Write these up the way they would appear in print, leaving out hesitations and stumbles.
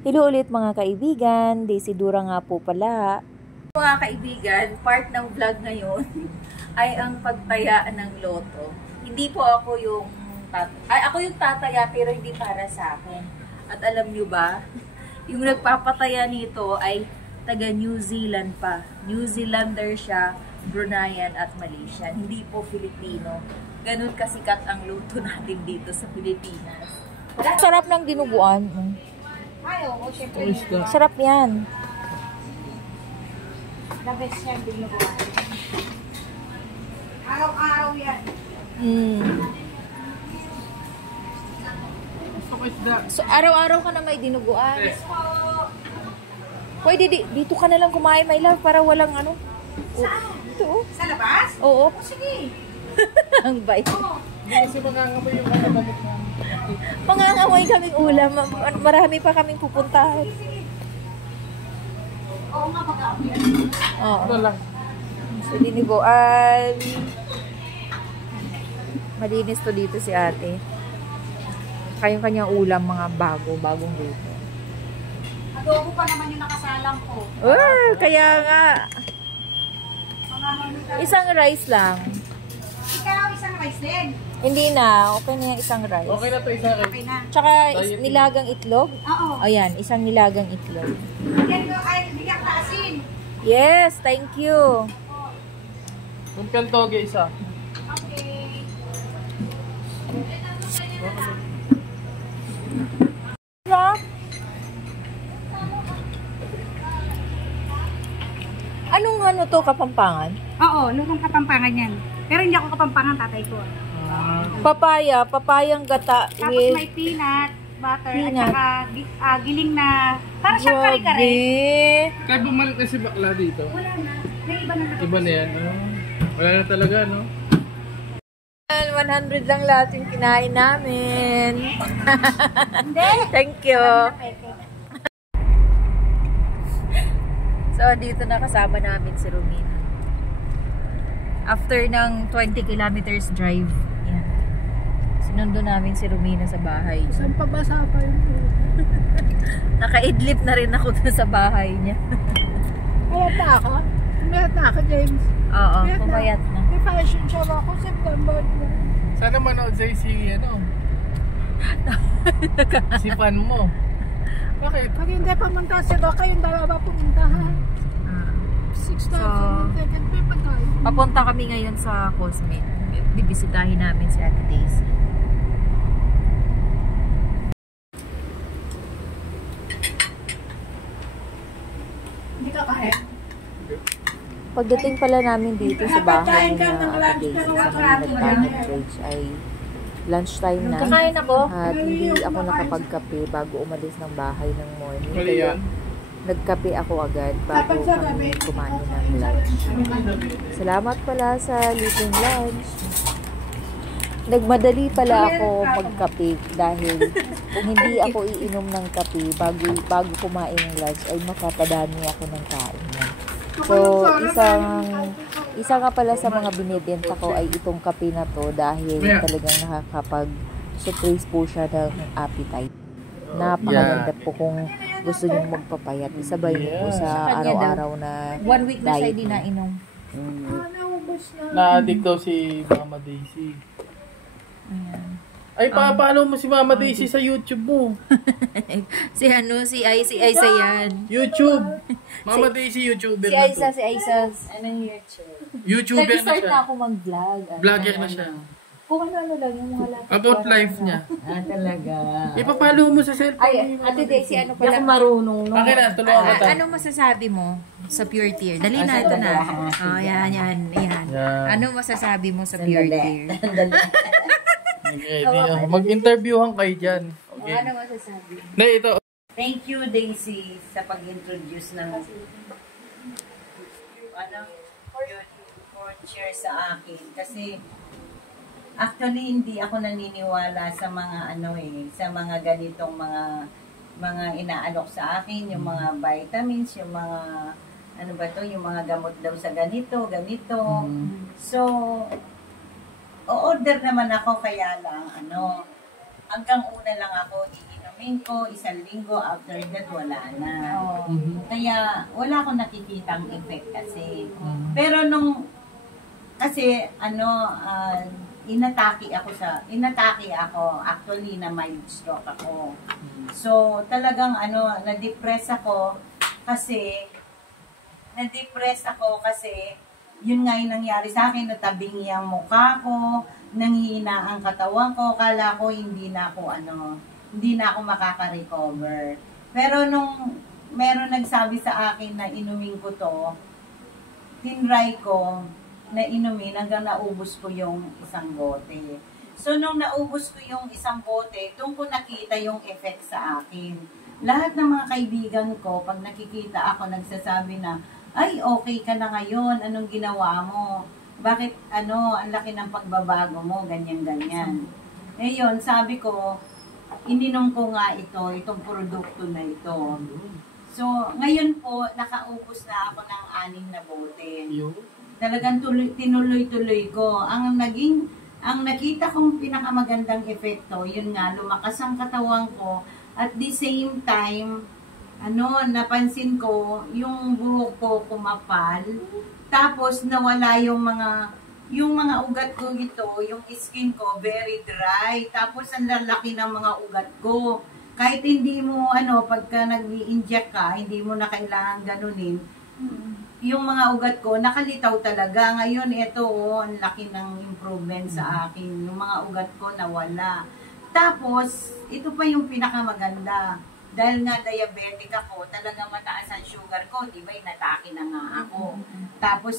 Hello ulit mga kaibigan, Daisy Dura nga po pala. Mga kaibigan, part ng vlog ngayon ay ang pagtaya ng loto. Hindi po ako yung ako yung tataya pero hindi para sa akin. At alam nyo ba, yung nagpapataya nito ay taga New Zealand pa. New Zealander siya, Bruneian at Malaysian. Hindi po Filipino. Ganun kasikat ang luto natin dito sa Pilipinas. Sarap ng dinuguan. Ay, oo, syempre. Sarap yan. The best yan din mo. Araw-araw yan. So, araw-araw ka na may dinuguan. Yes po. Pwede, dito ka na lang kumain, my love, para walang ano. Saan? Ito. Sa labas? Oo. Sige. Ang bait. Kasi mangangamoy yung kalabagot na. Mangangamoy kaming ulam. Marami pa kaming pupuntahan. Oo nga, mag-aamoy. Oo. Ito lang. So, dinuguan. Malinis to dito si ate. Kanyang-kanyang ulam, mga bagong luto. Adobo pa naman yung nakasalang ko. Kaya nga. Isang rice lang. Ikaw, isang rice din. Hindi na. Okay na yung isang rice. Okay na to, isang rice. Okay na. Tsaka nilagang itlog? Oo. Ayan, isang nilagang itlog. Yan ko ay bigyan ka asin. Yes, thank you. Lumpiang toge isa. Okay. Anong ano to, Kapampangan? Oo, lutong Kapampangan yan. Pero hindi ako Kapampangan, tatay ko. Papayang gata Tapos with... may peanut, butter, Peanut. at saka giling na, para siyang kare-kare. Kaya bumalik na si bakla dito. Wala na. May iba na Iba na yan. Wala na talaga, no? 100 lang lahat yung kinain namin. Hindi. Thank you. So, dito na kasama namin si Romina. After ng 20 kilometers drive, yan. Sinundo namin si Romina sa bahay. Saan pa basa pa yun? Naka-idlip na rin ako dun sa bahay niya. Mayat na ako? Mayat na ako, James. Oo, pumayat na. May fashion show ako, September. Sana manood sa'yo si, si fan mo. Bakit? Pag hindi pumunta sila, kayong dalawa pumuntahan. 6,000 ticket may pagkain. Papunta kami ngayon sa Cosme. Bibisitahin namin si Ate Daisy. Hindi ka kahit? Pagdating pala namin dito sa bahay ni Ate Daisy sa Manila Bridge ay lunchtime na. Kakain ako. At hindi ako nakapagkape bago umalis ng bahay ng morning. Mali Kaya yan. nagkape ako agad bago kami kumain ng lunch. Salamat pala sa libreng lunch. Nagmadali pala ako magkape dahil kung hindi ako iinom ng kape bago kumain ng lunch ay makapadami ako ng kain. So, isa nga pala sa mga binibenta ko ay itong kape na to dahil talagang nakakapag-surprise po siya ng appetite. Napakaganda po kung gusto nyo magpapayat. Isabay nyo po sa araw-araw na 1 week na siya diet. hindi nainom. Na-addict daw si Mama Daisy. Ay, paano mo si Mama Daisy sa YouTube mo? si Aiza yan. YouTube! Mama Daisy, YouTuber Si na Aiza, to. si Aiza. Anong YouTube? YouTuber na Nag-start siya. na ako mag-vlog. Vlogger na siya. Kung ano lang, yung mga lahat. About life niya. Talaga. Ipapalo mo sa cellphone. Ay, Ate Daisy, ano Hindi ako pala? marunong. No? Akin na, tulungan ka ta. Ano masasabi mo sa Pure Tear? Dali na, ito na. Oh, yan. Yan. Ano masasabi mo sa Pure Tear? Okay, mag-interviewhan kayo dyan. Okay. Ano masasabi mo? Na ito. Thank you, Daisy, sa pag-introduce ng for share sa akin. Kasi actually hindi ako naniniwala sa mga sa mga ganitong mga inaalok sa akin, yung mga vitamins, yung mga yung mga gamot daw sa ganito. So o-order naman ako, kaya lang hanggang una lang ako iinom pain ko, 1 linggo, after that wala na. Mhm. Kaya wala akong nakikitang effect kasi. Mhm. Pero kasi inatake ako, actually na mild stroke ako. So talagang na-depress ako kasi yun nga yung nangyari sa akin, natabingi ang mukha ko, nanghihina ang katawan ko, kala ko hindi na ako makaka-recover. Pero nung meron nagsabi sa akin na inumin ko to, tinry ko na inumin hanggang naubos ko yung 1 bote. So nung naubos ko yung 1 bote, doon ko nakita yung effect sa akin. Lahat ng mga kaibigan ko, pag nakikita ako, nagsasabi na, ay, okay ka na ngayon, anong ginawa mo? Bakit, ang laki ng pagbabago mo, ganyan-ganyan. Eh yun, sabi ko, ininom ko nga itong produkto na ito. So, ngayon po, nakaubos na ako ng 6 na bote. Talagang tinuloy-tuloy ko. Ang nakita kong pinakamagandang epekto, yun nga, lumakas ang katawan ko. At the same time, napansin ko, yung buhok ko kumapal. Tapos, nawala yung mga ugat ko ito, yung skin ko, very dry. Tapos, ang lalaki ng mga ugat ko. Kahit hindi mo, pagka nag-i-inject ka, hindi mo na kailangan ganunin. Yung mga ugat ko, nakalitaw talaga. Ngayon, ito, ang laki ng improvement sa akin. Yung mga ugat ko, nawala. Tapos, ito pa yung pinakamaganda. Dahil nga diabetic ako, talagang mataas ang sugar ko, di ba, inatake na nga ako. Tapos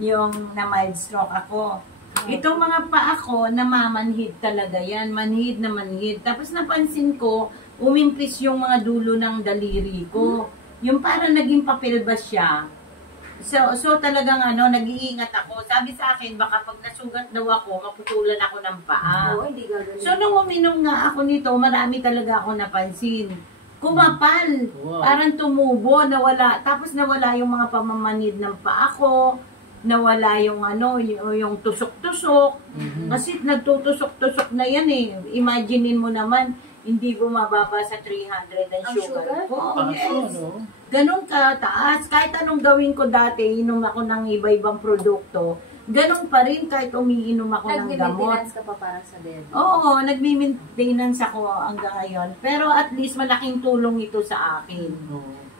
yung na mild stroke ako. Itong mga paa ko, namamanhid talaga yan, manhid na manhid. Tapos napansin ko, umimpis yung mga dulo ng daliri ko. Yung parang naging papel ba siya. So talagang nag-iingat ako. Sabi sa akin, baka pag nasugat daw ako, maputulan ako ng paa. Hindi gagawin. So nung uminom nga ako nito, marami talaga ako napansin. Kumapal, parang tumubo, nawala. Tapos nawala yung mga pamamanid ng paa ko, nawala yung yung tusok-tusok. Kasi nagtutusok-tusok na yan eh. Imaginein mo naman, hindi bumababa sa 300 ang sugar ko. Yes. Ganun ka taas. Kahit anong gawin ko dati, inom ako ng iba-ibang produkto, ganun pa rin kahit umiinom ako ng gamot. Nag-maintenance ka pa para sa bed? Oo, nag-maintenance ako hanggang ngayon. Pero at least malaking tulong ito sa akin.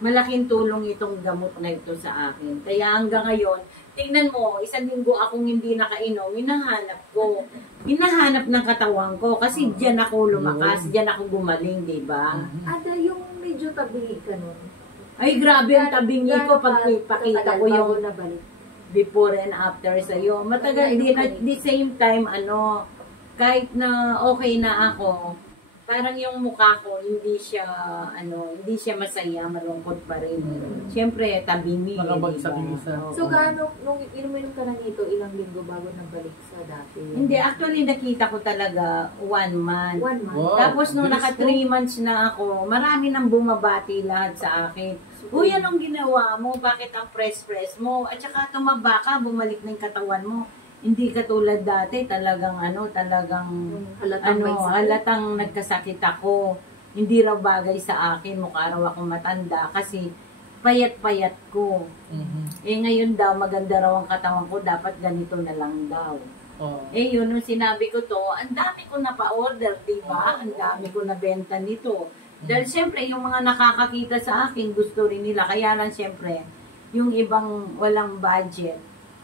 Malaking tulong itong gamot na ito sa akin. Kaya hanggang ngayon, tingnan mo, 1 linggo akong hindi nakainom, hinahanap ng katawan ko. Kasi diyan ako lumakas, diyan ako gumaling, di ba? Ada yung medyo tabingi ka nun. Ay, grabe ang tabingi ko pag ipakita ko yung before and after sa'yo. Matagal din at the same time, kahit na okay na ako, parang yung mukha ko, hindi siya masaya, malungkot pa rin. Siyempre, tabingi. Nakabagsak yung isa. So, gaano, nung inom ka na nito, ilang linggo bago nagbalik sa dati? Hindi, actually, nakita ko talaga 1 month. 1 month? Wow. Tapos, nung naka 3 months na ako, marami nang bumabati lahat sa akin. Uy, anong ginawa mo? Bakit ang press-press mo? At saka tumaba ka, bumalik na yung katawan mo. Hindi katulad dati, talagang halatang nagkasakit ako. Hindi raw bagay sa akin, mukha raw ako matanda kasi payat-payat ko. Eh ngayon daw, maganda raw ang katawan ko, dapat ganito na lang daw. Eh yun, nung sinabi ko to, ang dami ko na pa-order, diba? Ang dami ko na benta nito. Dahil siyempre, yung mga nakakakita sa akin, gusto rin nila. Kaya lang siyempre, yung ibang walang budget,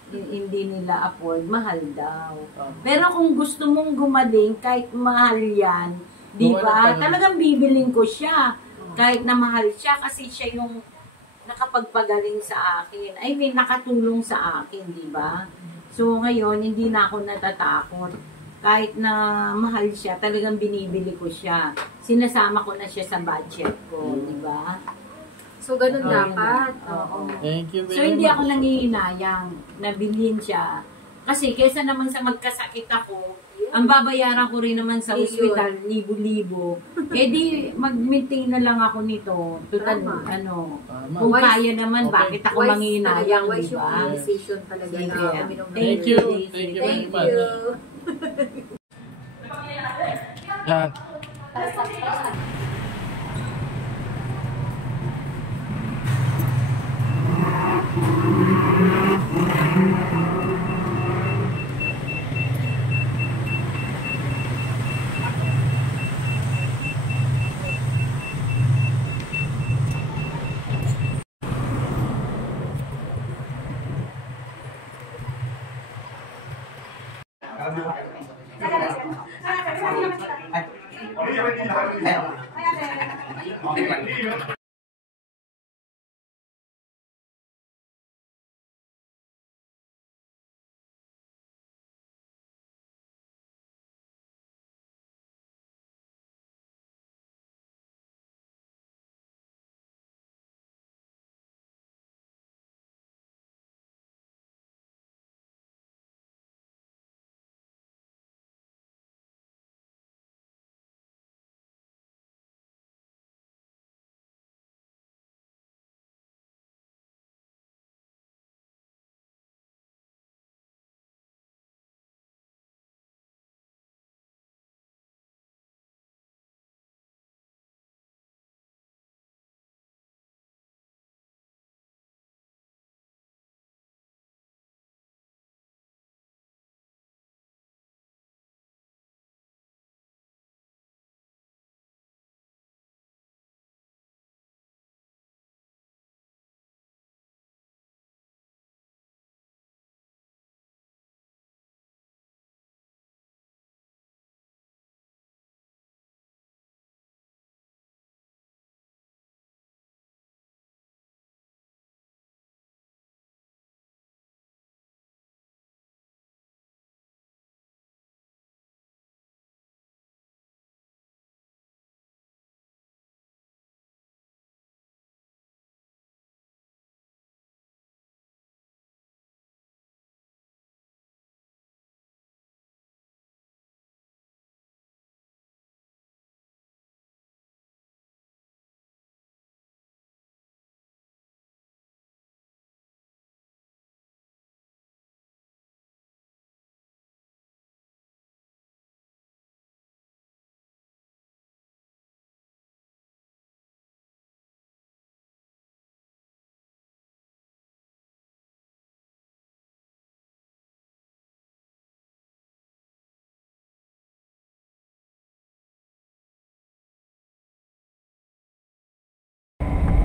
hindi nila afford, mahal daw. Pero kung gusto mong gumaling, kahit mahal yan, di ba? Talagang bibiling ko siya. Kahit na mahal siya, kasi siya yung nakapagpagaling sa akin. I mean, nakatulong sa akin, di ba? So ngayon, hindi na ako natatakot. Kahit na mahal siya, talagang binibili ko siya. Sinasama ko na siya sa budget ko, di ba? So, ganun dapat. Oo. Thank you very So, hindi much. ako nangihinayang na bilhin siya. Kasi, kesa naman sa magkasakit ako, ang babayaran ko rin naman sa ospital, libo-libo. Eh di, mag-maintain na lang ako nito. Total, Tama. kung kaya naman, bakit ako manghihinayang, Wise di yung ba? decision talaga Sige. na uminom ng Thank you. Thank Thank you Thank very much. you. Yan.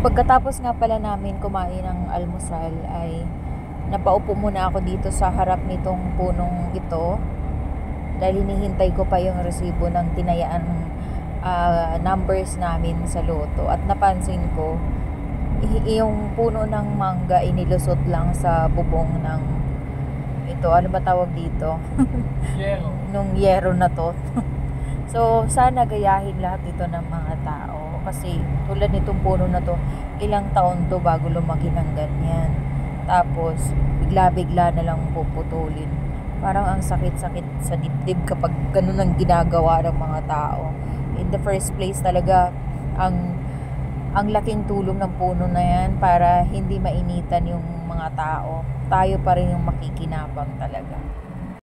Pagkatapos nga pala namin kumain ng almusal ay napaupo muna ako dito sa harap nitong punong ito dahil hinihintay ko pa yung resibo ng tinayaan numbers namin sa loto, at napansin ko yung puno ng mangga inilusot lang sa bubong ng ito, ano ba tawag dito? Yero. Nung yero na to. So sana gayahin lahat ito ng mga tao, kasi tulad nitong puno na to, ilang taon to bago lumaki ng ganyan. Tapos bigla-bigla na lang puputulin. Parang ang sakit-sakit sa dibdib kapag ganun ang ginagawa ng mga tao. In the first place talaga, ang laking tulong ng puno na yan para hindi mainitan yung mga tao. Tayo pa rin yung makikinabang talaga.